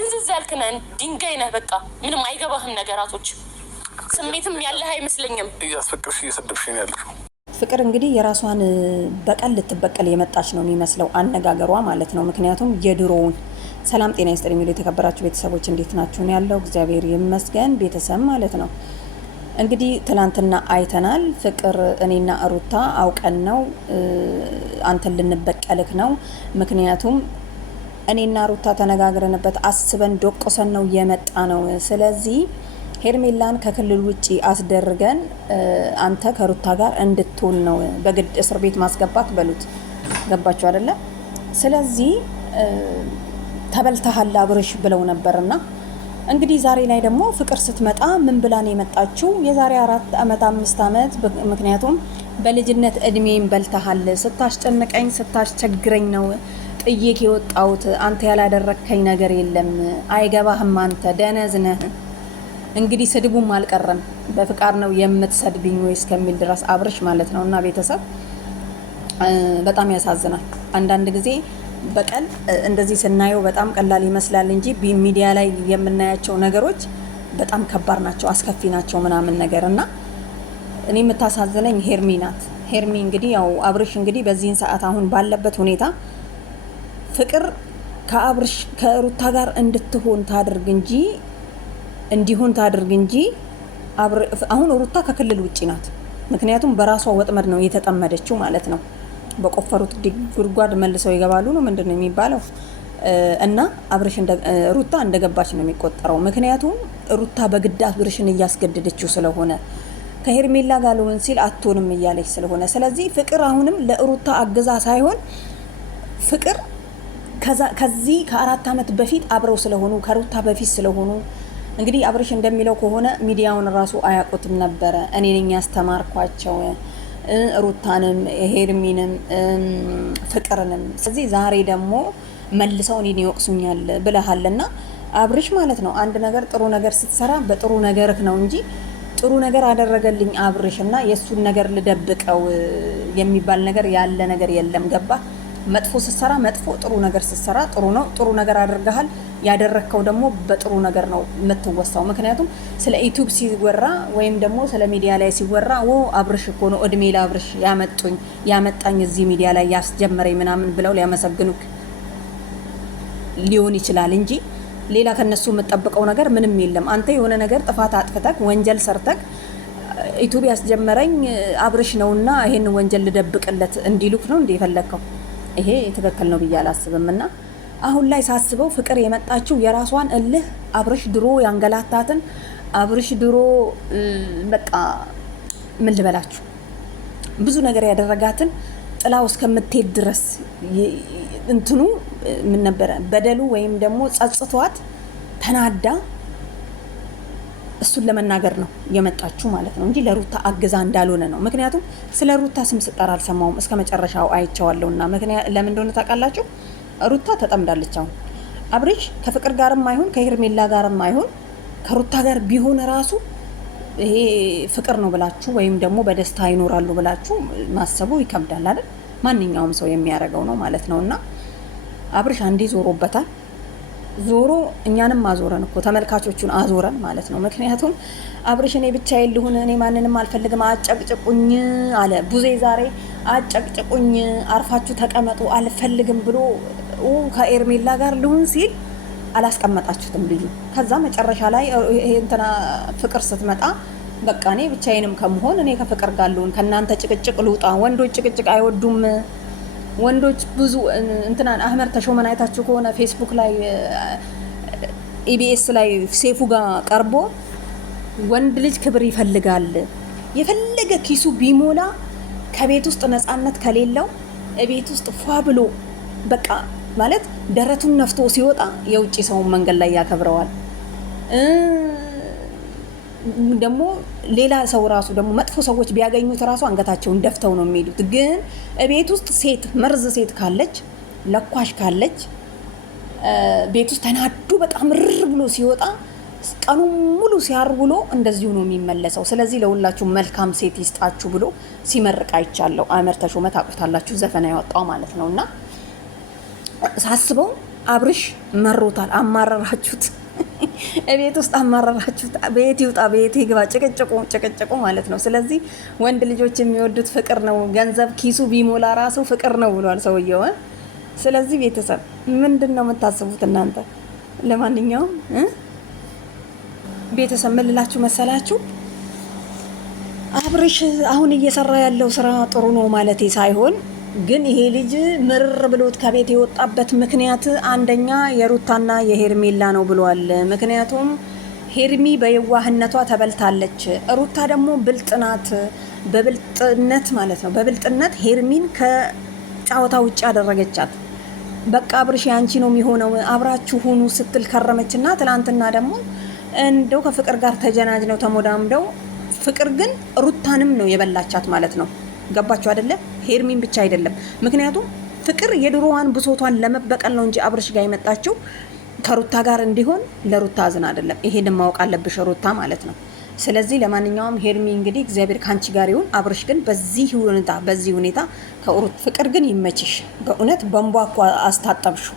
ድንዝዝ ያልክነን ድንጋይ ነህ። በቃ ምንም አይገባህም ነገራቶች። ስሜትም ያለህ አይመስለኝም። እያስፈቅርሽ እየሰደብሽ ነው ያለሽ። ፍቅር እንግዲህ የራሷን በቀል ልትበቀል የመጣች ነው የሚመስለው አነጋገሯ ማለት ነው። ምክንያቱም የድሮውን ሰላም ጤና ይስጥልኝ የሚሉ የተከበራችሁ ቤተሰቦች እንዴት ናችሁ? ነው ያለው። እግዚአብሔር ይመስገን ቤተሰብ ማለት ነው። እንግዲህ ትላንትና አይተናል። ፍቅር እኔና ሩታ አውቀን ነው አንተን ልንበቀልክ ነው። ምክንያቱም እኔና ሩታ ተነጋግረንበት አስበን ዶቆሰን ነው የመጣ ነው። ስለዚህ ሄርሜላን ከክልል ውጪ አስደርገን አንተ ከሩታ ጋር እንድትሆን ነው በግድ እስር ቤት ማስገባት በሉት። ገባችሁ አይደለ? ስለዚህ ተበልተሃል አብርሽ ብለው ነበርና እንግዲህ ዛሬ ላይ ደግሞ ፍቅር ስትመጣ ምን ብላን የመጣችው? የዛሬ 4 ዓመት 5 ዓመት ምክንያቱም በልጅነት እድሜን በልተሃል፣ ስታስጨንቀኝ ስታስቸግረኝ ነው ጥዬክ የወጣሁት። አንተ ያላደረከኝ ነገር የለም፣ አይገባህም፣ አንተ ደነዝ ነህ። እንግዲህ ስድቡም አልቀረም፣ በፍቃድ ነው የምትሰድብኝ ወይ እስከሚል ድረስ አብርሽ ማለት ነው። እና ቤተሰብ በጣም ያሳዝናል። አንዳንድ ጊዜ በቀል እንደዚህ ስናየው በጣም ቀላል ይመስላል እንጂ ሚዲያ ላይ የምናያቸው ነገሮች በጣም ከባድ ናቸው፣ አስከፊ ናቸው ምናምን ነገር እና እኔ የምታሳዝነኝ ሄርሚ ናት። ሄርሚ እንግዲህ ያው አብርሽ እንግዲህ በዚህን ሰዓት አሁን ባለበት ሁኔታ ፍቅር ከአብርሽ ከሩታ ጋር እንድትሆን ታድርግ እንጂ እንዲሆን ታድርግ እንጂ አሁን ሩታ ከክልል ውጪ ናት። ምክንያቱም በራሷ ወጥመድ ነው የተጠመደችው ማለት ነው። በቆፈሩት ጉድጓድ መልሰው ይገባሉ ነው ምንድነው የሚባለው? እና አብርሽ ሩታ እንደገባች ነው የሚቆጠረው። ምክንያቱም ሩታ በግድ አብርሽን እያስገደደችው ስለሆነ ከሄርሜላ ጋር ልሆን ሲል አትሆንም እያለች ስለሆነ፣ ስለዚህ ፍቅር አሁንም ለሩታ አግዛ ሳይሆን ፍቅር ከዚህ ከ4 ዓመት በፊት አብረው ስለሆኑ ከሩታ በፊት ስለሆኑ እንግዲህ አብርሽ እንደሚለው ከሆነ ሚዲያውን ራሱ አያውቁትም ነበረ። እኔ ነኝ ያስተማርኳቸው ሩታንም ሄርሚንም ፍቅርንም። ስለዚህ ዛሬ ደግሞ መልሰው እኔን ይወቅሱኛል ብለሃልና አብርሽ ማለት ነው። አንድ ነገር ጥሩ ነገር ስትሰራ በጥሩ ነገርህ ነው እንጂ ጥሩ ነገር አደረገልኝ አብርሽ እና የእሱን ነገር ልደብቀው የሚባል ነገር ያለ ነገር የለም። ገባ? መጥፎ ስትሰራ መጥፎ፣ ጥሩ ነገር ስትሰራ ጥሩ ነው። ጥሩ ነገር አድርገሃል። ያደረከው ደግሞ በጥሩ ነገር ነው የምትወሳው። ምክንያቱም ስለ ዩቲዩብ ሲወራ ወይም ደግሞ ስለ ሚዲያ ላይ ሲወራ አብርሽ እኮ ነው እድሜ ለአብርሽ ያመጣኝ እዚህ ሚዲያ ላይ ያስጀመረኝ ምናምን ብለው ሊያመሰግኑክ ሊሆን ይችላል እንጂ ሌላ ከነሱ የምጠብቀው ነገር ምንም የለም። አንተ የሆነ ነገር ጥፋት አጥፍተክ ወንጀል ሰርተክ ዩቲዩብ ያስጀመረኝ አብርሽ ነውና ይሄን ወንጀል ልደብቅለት እንዲሉክ ነው እንደ የፈለከው። ይሄ ትክክል ነው ብዬ አላስብም። እና አሁን ላይ ሳስበው ፍቅር የመጣችው የራሷን እልህ አብርሽ ድሮ ያንገላታትን አብርሽ ድሮ በቃ ምን ልበላችሁ ብዙ ነገር ያደረጋትን ጥላው እስከምትሄድ ድረስ እንትኑ ምን ነበረ በደሉ ወይም ደግሞ ጸጽቷት ተናዳ እሱን ለመናገር ነው የመጣችው ማለት ነው እንጂ ለሩታ አግዛ እንዳልሆነ ነው። ምክንያቱም ስለ ሩታ ስም ስጠራ አልሰማውም፣ እስከ መጨረሻው አይቼዋለሁና ለምን እንደሆነ ታውቃላችሁ? ሩታ ተጠምዳለች። አሁን አብርሽ ከፍቅር ጋርም አይሁን ከሄርሜላ ጋርም አይሁን ከሩታ ጋር ቢሆን ራሱ ይሄ ፍቅር ነው ብላችሁ ወይም ደግሞ በደስታ ይኖራሉ ብላችሁ ማሰቡ ይከብዳል አይደል? ማንኛውም ሰው የሚያደርገው ነው ማለት ነውና አብርሽ አንዴ ዞሮበታል። ዞሮ እኛንም አዞረን እኮ ተመልካቾቹን አዞረን ማለት ነው። ምክንያቱም አብርሽ እኔ ብቻዬን ልሁን፣ እኔ ማንንም አልፈልግም፣ አጨቅጭቁኝ አለ ቡዜ። ዛሬ አጨቅጭቁኝ፣ አርፋችሁ ተቀመጡ፣ አልፈልግም ብሎ ከኤርሜላ ጋር ልሁን ሲል አላስቀመጣችሁትም ልዩ። ከዛ መጨረሻ ላይ እንትና ፍቅር ስትመጣ በቃ እኔ ብቻዬንም ከመሆን እኔ ከፍቅር ጋር ልሁን፣ ከእናንተ ጭቅጭቅ ልውጣ። ወንዶች ጭቅጭቅ አይወዱም። ወንዶች ብዙ እንትናን አህመድ ተሾመን አይታችሁ ከሆነ ፌስቡክ ላይ ኢቢኤስ ላይ ሴፉ ጋር ቀርቦ ወንድ ልጅ ክብር ይፈልጋል፣ የፈለገ ኪሱ ቢሞላ ከቤት ውስጥ ነፃነት ከሌለው ቤት ውስጥ ፏ ብሎ በቃ ማለት ደረቱን ነፍቶ ሲወጣ የውጭ ሰውን መንገድ ላይ ያከብረዋል። ደግሞ ሌላ ሰው ራሱ ደግሞ መጥፎ ሰዎች ቢያገኙት ራሱ አንገታቸውን ደፍተው ነው የሚሄዱት። ግን ቤት ውስጥ ሴት መርዝ ሴት ካለች ለኳሽ ካለች ቤት ውስጥ ተናዱ በጣም ርር ብሎ ሲወጣ ቀኑ ሙሉ ሲያር ብሎ እንደዚሁ ነው የሚመለሰው። ስለዚህ ለሁላችሁ መልካም ሴት ይስጣችሁ ብሎ ሲመርቅ አይቻለሁ። አህመድ ተሾመ ታውቁታላችሁ፣ ዘፈና ያወጣው ማለት ነውና ሳስበው አብርሽ መሮታል። አማረራችሁት፣ እቤት ውስጥ አማረራችሁት። ቤት ይውጣ፣ ቤት ይግባ፣ ጭቅጭቁ ማለት ነው። ስለዚህ ወንድ ልጆች የሚወዱት ፍቅር ነው። ገንዘብ ኪሱ ቢሞላ ራሱ ፍቅር ነው ብሏል ሰውየው። ስለዚህ ቤተሰብ ምንድን ነው የምታስቡት እናንተ? ለማንኛውም ቤተሰብ ምን ልላችሁ መሰላችሁ? አብርሽ አሁን እየሰራ ያለው ስራ ጥሩ ነው ማለቴ ሳይሆን ግን ይሄ ልጅ ምርር ብሎት ከቤት የወጣበት ምክንያት አንደኛ የሩታና የሄርሜላ ነው ብሏል። ምክንያቱም ሄርሚ በየዋህነቷ ተበልታለች። ሩታ ደግሞ ብልጥ ናት። በብልጥነት ማለት ነው፣ በብልጥነት ሄርሚን ከጫወታ ውጭ ያደረገቻት። በቃ አብርሽ ያንቺ ነው የሚሆነው አብራችሁ ሁኑ ስትል ከረመችና ትላንትና ደግሞ እንደው ከፍቅር ጋር ተጀናጅ ነው ተሞዳምደው። ፍቅር ግን ሩታንም ነው የበላቻት ማለት ነው። ገባችሁ አይደለ? ሄርሚን ብቻ አይደለም። ምክንያቱም ፍቅር የድሮዋን ብሶቷን ለመበቀል ነው እንጂ አብርሽ ጋር የመጣችው ከሩታ ጋር እንዲሆን ለሩታ አዝን አይደለም። ይሄንን ማወቅ አለብሽ ሩታ ማለት ነው። ስለዚህ ለማንኛውም ሄርሚ እንግዲህ እግዚአብሔር ካንቺ ጋር ይሁን። አብርሽ ግን በዚህ ሁኔታ ከሩት ፍቅር ግን ይመችሽ። በእውነት በእንቧ እኮ አስታጠብሽው።